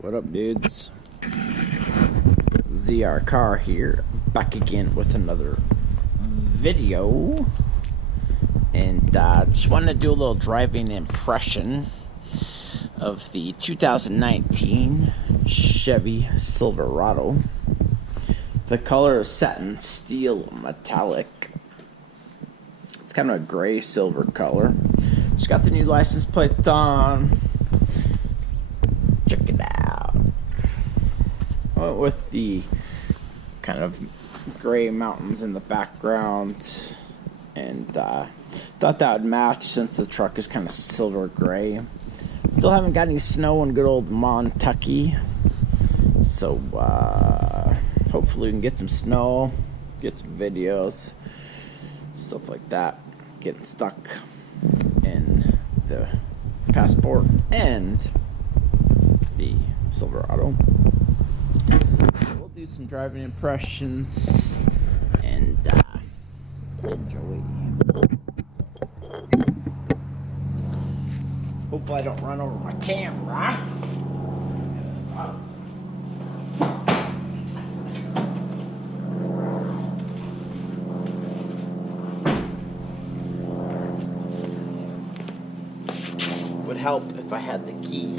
What up, dudes? ZR Car here, back again with another video, and just wanted to do a little driving impression of the 2019 Chevy Silverado. The color is satin steel metallic. It's kind of a gray silver color. Just got the new license plate on. Check it out. I went with the kind of gray mountains in the background, and thought that would match since the truck is kind of silver gray. Still haven't got any snow in good old Montucky, so hopefully we can get some snow, get some videos, stuff like that. Getting stuck in the Passport and the Silverado. We'll do some driving impressions and enjoy. Hopefully I don't run over my camera. Would help if I had the key.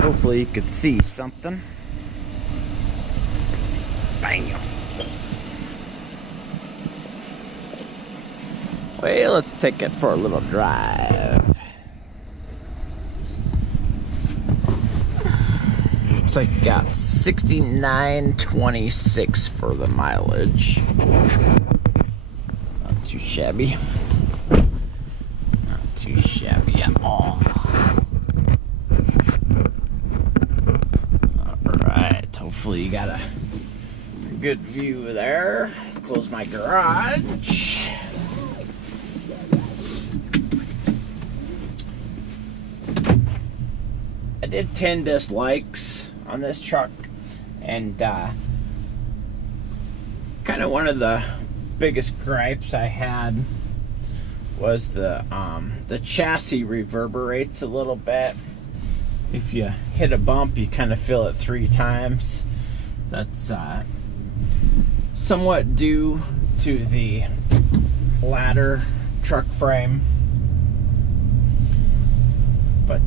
Hopefully you could see something. Bam! Well, let's take it for a little drive. Looks like it got 69.26 for the mileage. Not too shabby. Not too shabby at all. Hopefully you got a good view there. Close my garage. I did 10 dislikes on this truck, and kind of one of the biggest gripes I had was the chassis reverberates a little bit. If you hit a bump, you kind of feel it 3 times. That's somewhat due to the ladder truck frame, but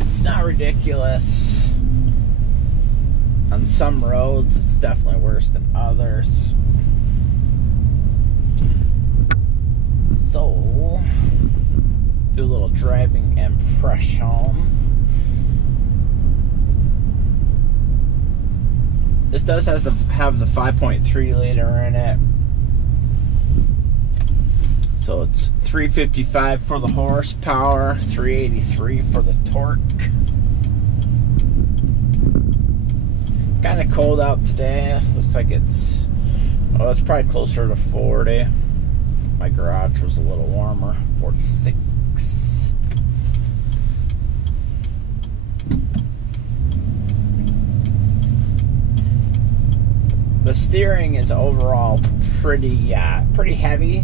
it's not ridiculous. On some roads, it's definitely worse than others. So, do a little driving impression. This does have the 5.3 liter in it. So it's 355 for the horsepower, 383 for the torque. Kind of cold out today. Looks like it's probably closer to 40. My garage was a little warmer, 46. the steering is overall pretty heavy,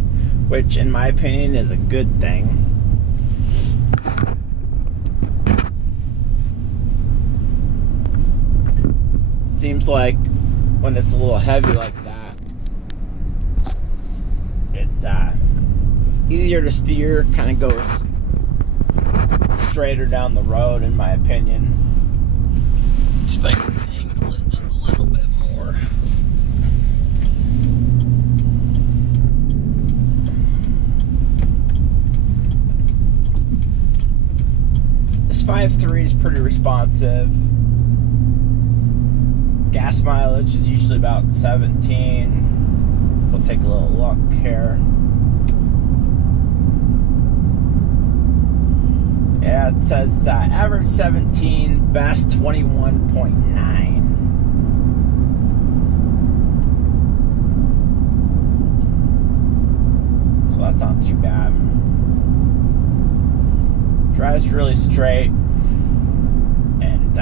which in my opinion is a good thing. Seems like when it's a little heavy like that, it easier to steer, kind of goes straighter down the road, in my opinion. Let's see if I can angle it just a little bit more. This 5.3 is pretty responsive. Gas mileage is usually about 17. We'll take a little look here. Yeah, it says average 17, best 21.9. So that's not too bad. Drives really straight. And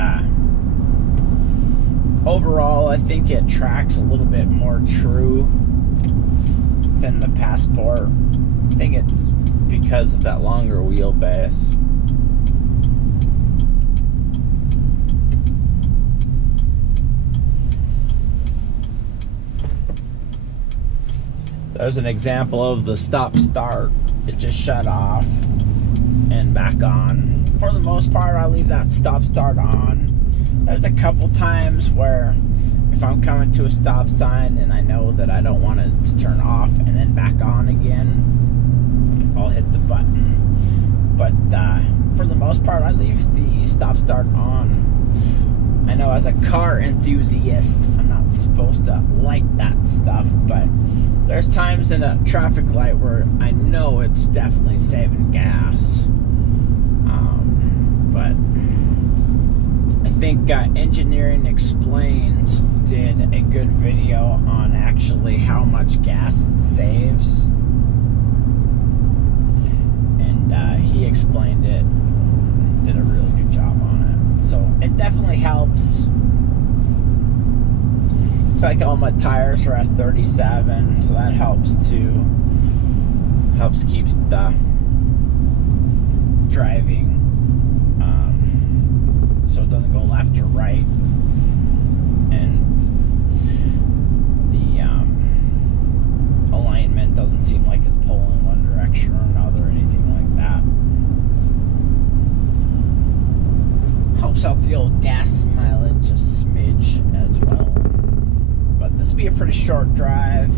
overall, I think it tracks a little bit more true than the Passport. I think it's because of that longer wheelbase. There's an example of the stop-start. It just shut off and back on. For the most part, I leave that stop-start on. There's a couple times where if I'm coming to a stop sign and I know that I don't want it to turn off and then back on again, I'll hit the button. But for the most part, I leave the stop-start on. I know as a car enthusiast, I'm not supposed to like that stuff, but there's times in a traffic light where I know it's definitely saving gas. But I think Engineering Explained did a good video on actually how much gas it saves. And he explained it, did a really good job on it. So it definitely helps. Looks like all my tires are at 37, so that helps too. Helps keep the driving so it doesn't go left or right. And the alignment doesn't seem like it's pulling in one direction or another or anything like that. Helps out the old gas mileage a smidge as well. But this will be a pretty short drive,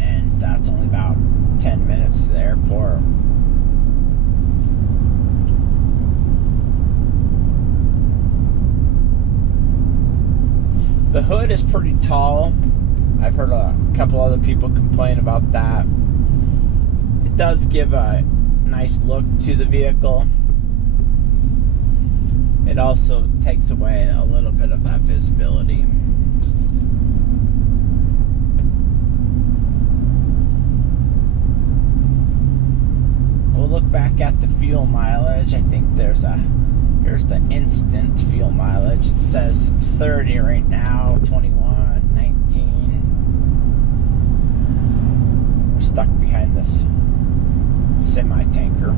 and that's only about 10 minutes to the airport. The hood is pretty tall. I've heard a couple other people complain about that. It does give a nice look to the vehicle. It also takes away a little bit of that visibility. We'll look back at the fuel mileage. I think here's the instant fuel mileage. It says 30 right now, 21, 19. We're stuck behind this semi-tanker.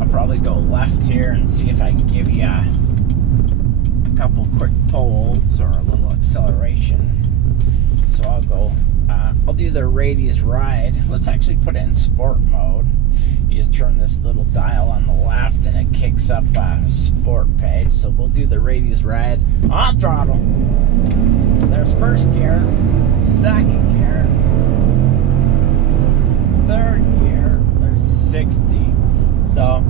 I'll probably go left here and see if I can give you a couple quick pulls or a little acceleration. So I'll do the radius ride. Let's actually put it in sport mode. You just turn this little dial on the left and it kicks up a sport page. So we'll do the radius ride on throttle. There's first gear, second gear, third gear, there's 60. So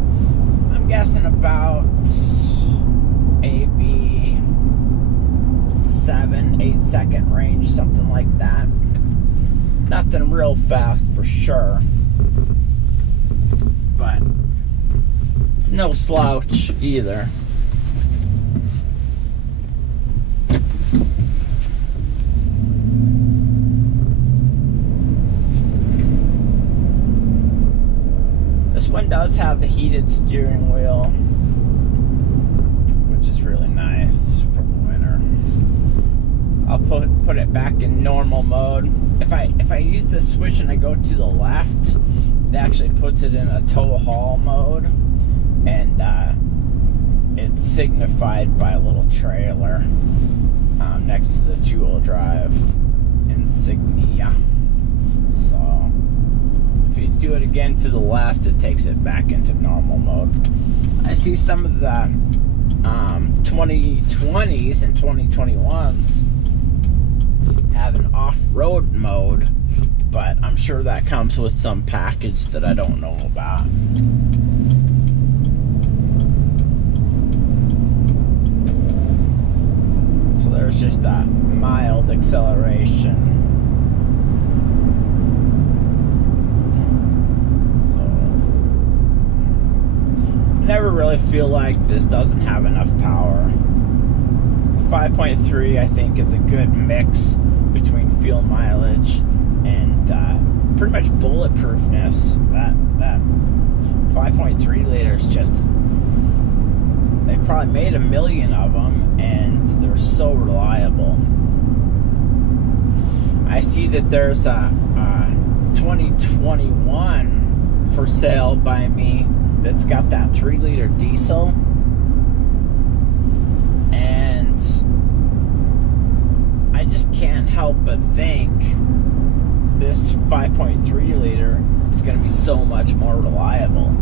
I'm guessing about maybe 7-8 second range, something like that. Nothing real fast for sure, but it's no slouch either. one does have the heated steering wheel, which is really nice for the winter. I'll put it back in normal mode. If I use the switch and I go to the left, it actually puts it in a tow haul mode, and it's signified by a little trailer next to the 2-wheel drive insignia. So if you do it again to the left, it takes it back into normal mode. I see some of the 2020s and 2021s have an off-road mode, but I'm sure that comes with some package that I don't know about. So there's just that mild acceleration. So I never really feel like this doesn't have enough power. 5.3 I think is a good mix between fuel mileage and pretty much bulletproofness. That 5.3 liters, just, they've probably made 1 million of them, and they're so reliable. I see that there's a 2021 for sale by me that's got that 3-liter diesel, and I just can't help but think this 5.3 liter is going to be so much more reliable.